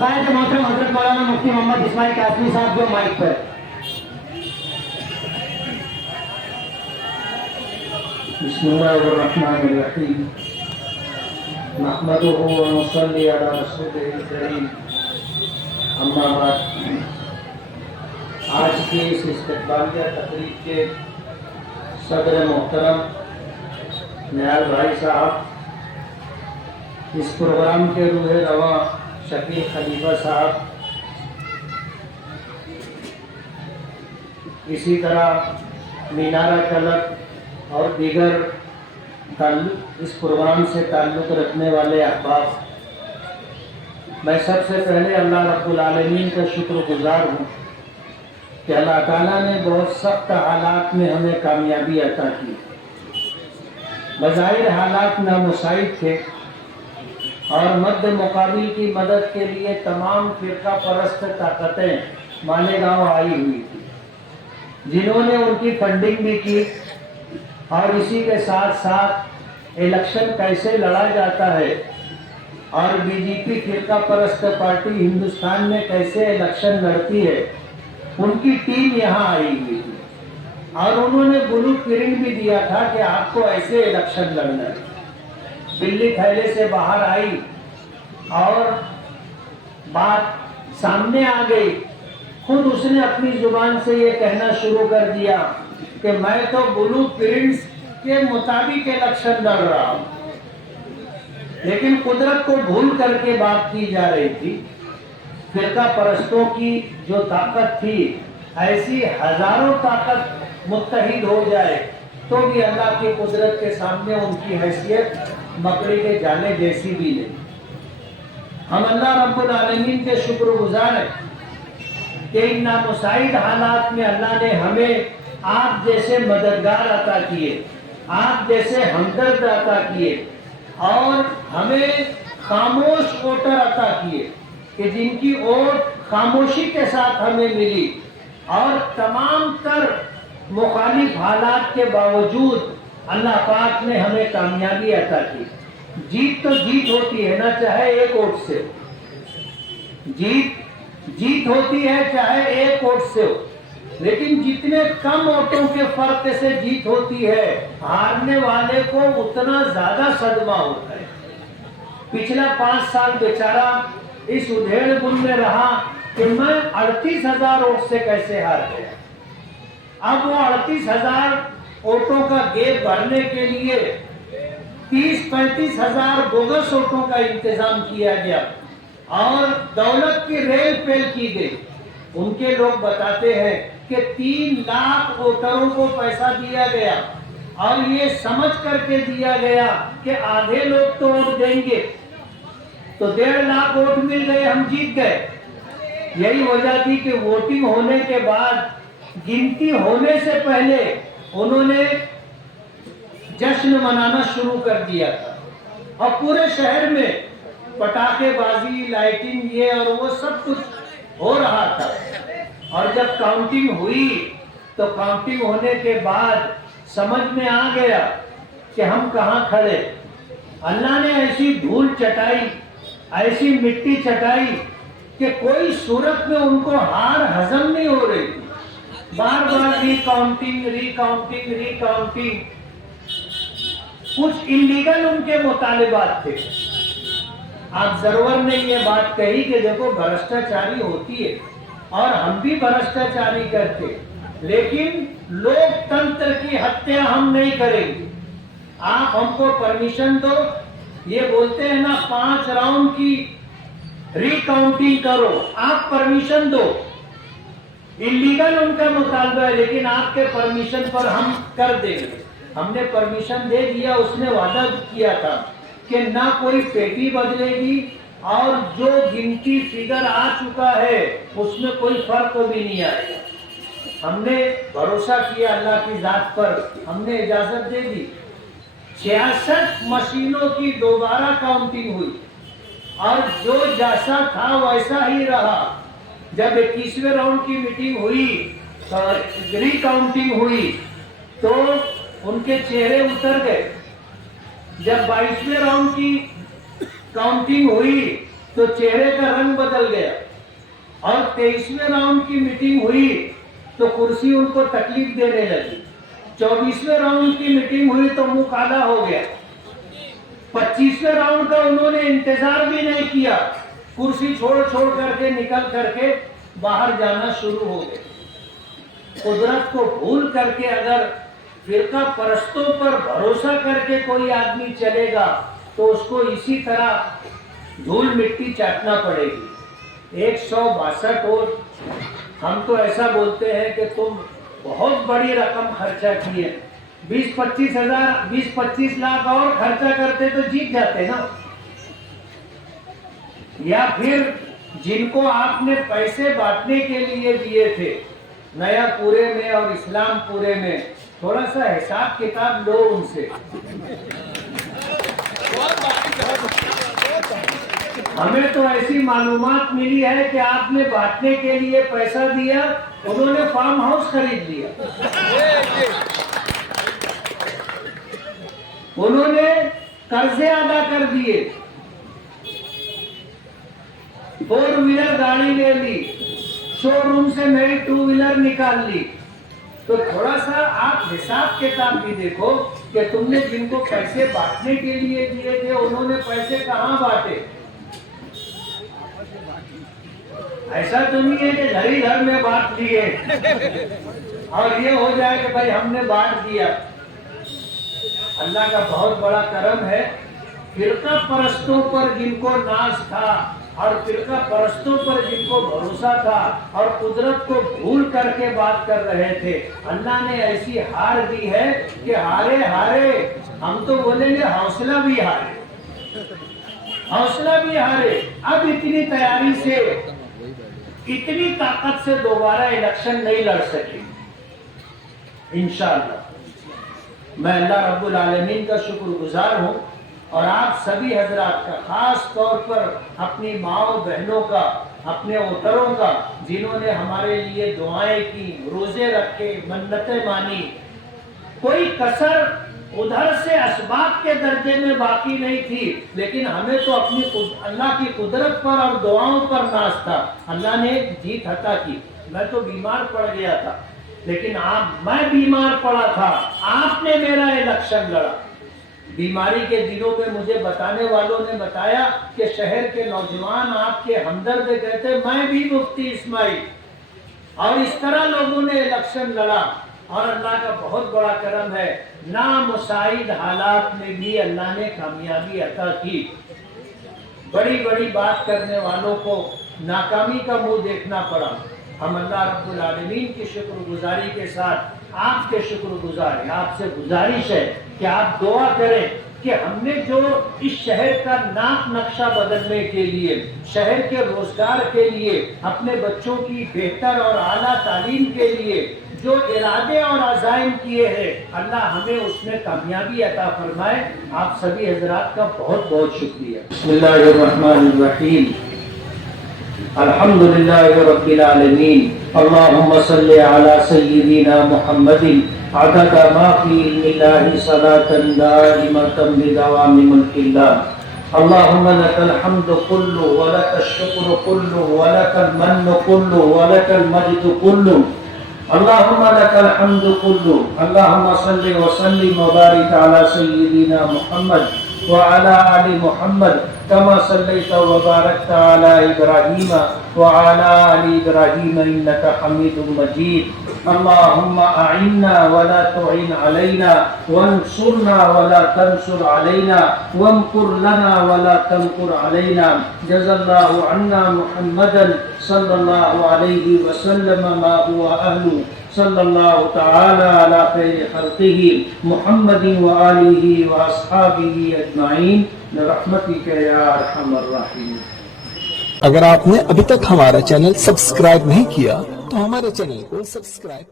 قائد محترم حضرت مولانا مفتی محمد اسماعیل قاسمی صاحب جو مائک پر. بسم اللہ الرحمن الرحیم نحمده ونصلی علی رسوله الکریم اما بعد. آج کی اس استقبالیہ تقریب کے صدر محترم نیال بھائی صاحب، اس پروگرام کے روح رواں شفیع خلیفہ صاحب، اسی طرح مینارہ کلب اور دیگر اس پروگرام سے تعلق رکھنے والے احباب، میں سب سے پہلے اللہ رب العالمین کا شکر گزار ہوں کہ اللہ تعالیٰ نے بہت سخت حالات میں ہمیں کامیابی عطا کی. بظاہر حالات نامساعد تھے اور مد مقابل کی مدد کے لیے تمام فرقہ پرست طاقتیں مالیگاؤں آئی ہوئی تھی، جنہوں نے ان کی فنڈنگ بھی کی اور اسی کے ساتھ ساتھ الیکشن کیسے لڑا جاتا ہے اور بی جے پی فرقہ پرست پارٹی ہندوستان میں کیسے الیکشن لڑتی ہے، ان کی ٹیم یہاں آئی ہوئی تھی اور انہوں نے بلو پرنٹ بھی دیا تھا کہ آپ کو ایسے الیکشن لڑنا ہے. بلی تھیلے سے باہر آئی اور بات سامنے آ گئی. خود اس نے اپنی زبان سے یہ کہنا شروع کر دیا کہ میں تو بلو پرنٹس کے مطابق الیکشن لڑ رہا ہوں. لیکن قدرت کو بھول کر کے بات کی جا رہی تھی. فرقہ پرستوں کی جو طاقت تھی، ایسی ہزاروں طاقت متحد ہو جائے تو بھی اللہ کی قدرت کے سامنے ان کی حیثیت مکڑی کے جالے جیسی بھی نہیں. ہم اللہ رب العالمین کے شکر گزار ہیں کہ ان نامساعد حالات میں اللہ نے ہمیں آپ جیسے مددگار عطا کیے، آپ جیسے ہمدرد عطا کیے اور ہمیں خاموش ووٹر عطا کیے کہ جن کی ووٹ خاموشی کے ساتھ ہمیں ملی اور تمام تر مخالف حالات کے باوجود اللہ پاک نے ہمیں کامیابی عطا کی. جیت تو جیت ہوتی ہے نا، چاہے ایک ووٹ سے جیت ہوتی ہے، چاہے ایک ووٹ سے ہو، لیکن جتنے کم ووٹوں کے فرق سے جیت ہوتی ہے، ہارنے والے کو اتنا زیادہ صدمہ ہوتا ہے. پچھلا 5 سال بیچارہ اس ادھیڑ بن میں رہا کہ میں 38,000 ووٹ سے کیسے ہار گیا. اب وہ 38,000 ووٹوں کا گیپ بھرنے کے لیے 30-35,000 بوگس ووٹوں کا انتظام کیا گیا اور دولت کی ریل پیل کی گئی. ان کے لوگ بتاتے ہیں کہ 3 لاکھ ووٹروں کو پیسہ دیا گیا اور یہ سمجھ کر کے دیا گیا کہ آدھے لوگ تو ووٹ دیں گے، تو 1.5 لاکھ ووٹ مل گئے، ہم جیت گئے. یہی وجہ تھی کہ ووٹنگ ہونے کے بعد، گنتی ہونے سے پہلے انہوں نے جشن منانا شروع کر دیا تھا اور پورے شہر میں پٹاخے بازی، لائٹنگ، یہ اور وہ سب کچھ ہو رہا تھا. اور جب کاؤنٹنگ ہوئی تو کاؤنٹنگ ہونے کے بعد سمجھ میں آ گیا کہ ہم کہاں کھڑے. اللہ نے ایسی دھول چٹائی، ایسی مٹی چٹائی کہ کوئی صورت میں ان کو ہار ہضم نہیں ہو رہی تھی. بار بار ری کاؤنٹنگ. کچھ انلیگل ان کے مطالبات تھے. آبزرور نے یہ بات کہی کہ دیکھو بھرشٹاچاری ہوتی ہے اور ہم بھی بھرشٹاچاری کرتے، لیکن لوک تنتر کی ہتیا ہم نہیں کریں گے. آپ ہم کو پرمیشن دو. یہ بولتے ہیں نا 5 راؤنڈ کی ری کاؤنٹنگ کرو، آپ پرمیشن دو. انلیگل ان کا مطالبہ ہے لیکن آپ کے پرمیشن پر ہم کر دیں گے. ہم نے پرمیشن دے دیا. اس نے وعدہ کیا تھا کہ نہ کوئی پیٹی بدلے گی اور جو گنتی فگر آ چکا ہے اس میں کوئی فرق بھی نہیں آئے گا. ہم نے بھروسہ کیا اللہ کی ذات پر، ہم نے اجازت دے دی. 66 مشینوں کی دوبارہ کاؤنٹنگ ہوئی اور جو جیسا تھا ویسا ہی رہا. جب 21ویں راؤنڈ کی میٹنگ ہوئی، ری کاؤنٹنگ ہوئی تو ان کے چہرے اتر گئے. جب 22ویں راؤنڈ کی کاؤنٹنگ ہوئی تو تو چہرے کا رنگ بدل گیا، اور 23ویں راؤنڈ کی میٹنگ ہوئی تو کرسی ان کو تکلیف دینے لگی، 24ویں راؤنڈ کی میٹنگ ہوئی تو منہ کالا ہو گیا، 25ویں راؤنڈ کا انہوں نے انتظار بھی نہیں کیا، کرسی چھوڑ کر کے نکل کر کے باہر جانا شروع ہو گئے۔ قدرت کو بھول کر کے اگر فرقہ پرستوں پر بھروسہ کر کے کوئی آدمی چلے گا تو اس کو اسی طرح دھول مٹی چاٹنا پڑے گی۔ 162 ووٹ، ہم تو ایسا بولتے ہیں کہ تم بہت بڑی رقم خرچہ کیے، 20-25 لاکھ اور خرچہ کرتے تو جیت جاتے نا۔ یا پھر جن کو آپ نے پیسے بانٹنے کے لیے دیے تھے نیا پورے میں اور اسلام پورے میں، تھوڑا سا حساب کتاب لو ان سے۔ ہمیں تو ایسی معلومات ملی ہے کہ آپ نے بانٹنے کے لیے پیسہ دیا، انہوں نے فارم ہاؤس خرید لیا، انہوں نے قرضے ادا کر دیے، 4 ویلر گاڑی لے لی، شو روم سے نئی 2 ویلر نکال لی۔ تو تھوڑا سا آپ حساب کتاب بھی دیکھو کہ تم نے جن کو پیسے بانٹنے کے لیے دیے تھے انہوں نے پیسے کہاں بانٹے۔ ایسا تو نہیں ہے کہ گھر ہی گھر میں بانٹ لیے اور یہ ہو جائے کہ بھائی ہم نے بانٹ دیا۔ اللہ کا بہت بڑا کرم ہے، فرقہ پرستوں پر جن کو ناز تھا اور فرقہ پرستوں پر جن کو بھروسہ تھا اور قدرت کو بھول کر کے بات کر رہے تھے، اللہ نے ایسی ہار دی ہے کہ ہارے ہم تو بولیں گے حوصلہ بھی ہارے، حوصلہ بھی ہارے۔ اب اتنی تیاری سے، اتنی طاقت سے دوبارہ الیکشن نہیں لڑ سکے انشاءاللہ۔ میں اللہ رب العالمین کا شکر گزار ہوں، اور آپ سبھی حضرات کا، خاص طور پر اپنی ماؤں بہنوں کا، اپنے ووٹروں کا، جنہوں نے ہمارے لیے دعائیں کی، روزے رکھے، منتیں مانی۔ کوئی کسر ادھر سے اسباب کے درجے میں باقی نہیں تھی، لیکن ہمیں تو اپنی اللہ کی قدرت پر اور دعاؤں پر ناز تھا۔ اللہ نے جیت عطا کی۔ میں تو بیمار پڑ گیا تھا، لیکن میں بیمار پڑا تھا، آپ نے میرا الیکشن لڑا۔ بیماری کے دنوں میں مجھے بتانے والوں نے بتایا کہ شہر کے نوجوان آپ کے ہمدرد کہتے میں بھی مفتی اسماعیل، اور اس طرح لوگوں نے الیکشن لڑا، اور اللہ کا بہت بڑا کرم ہے، نامساعد حالات میں بھی اللہ نے کامیابی عطا کی۔ بڑی بڑی بات کرنے والوں کو ناکامی کا منہ دیکھنا پڑا۔ ہم اللہ رب العالمین کی شکر گزاری کے ساتھ آپ کے شکر گزار ہیں۔ آپ سے گزارش ہے کہ آپ دعا کریں کہ ہم نے جو اس شہر کا ناک نقشہ بدلنے کے لیے، شہر کے روزگار کے لیے، اپنے بچوں کی بہتر اور اعلیٰ تعلیم کے لیے جو ارادے اور عزائم کیے ہیں، اللہ ہمیں اس میں کامیابی عطا فرمائے۔ آپ سبھی حضرات کا بہت بہت شکریہ۔ بسم اللہ الرحمن الرحیم، الحمدللہ رب العالمین، اللہم صلی علی سیدنا محمد عدد ما فی علم اللہ صلاة دائمة بدوام ملک اللہ۔ اللہم لک الحمد کلہ ولک الشکر کلہ ولک المن کلہ ولک المجد کلہ، اللہم لک الحمد کلہ۔ اللہم صلی وسلم وبارک علی سیدنا محمد وعلى آل محمد كما صليت وباركت على إبراهيم وعلى آل إبراهيم إنك حميد مجيد۔ اللهم أعنا ولا تعن علينا، وانصرنا ولا تنصر علينا، وامكر لنا ولا تمكر علينا۔ جزا الله عنا محمدا صلى الله عليه وسلم ما هو أهله، صلی اللہ تعالی علی خیر خلقہ محمد وآلہ واصحابہ اجمعین برحمتک یا ارحم الراحمین۔ اگر آپ نے ابھی تک ہمارا چینل سبسکرائب نہیں کیا تو ہمارے چینل کو سبسکرائب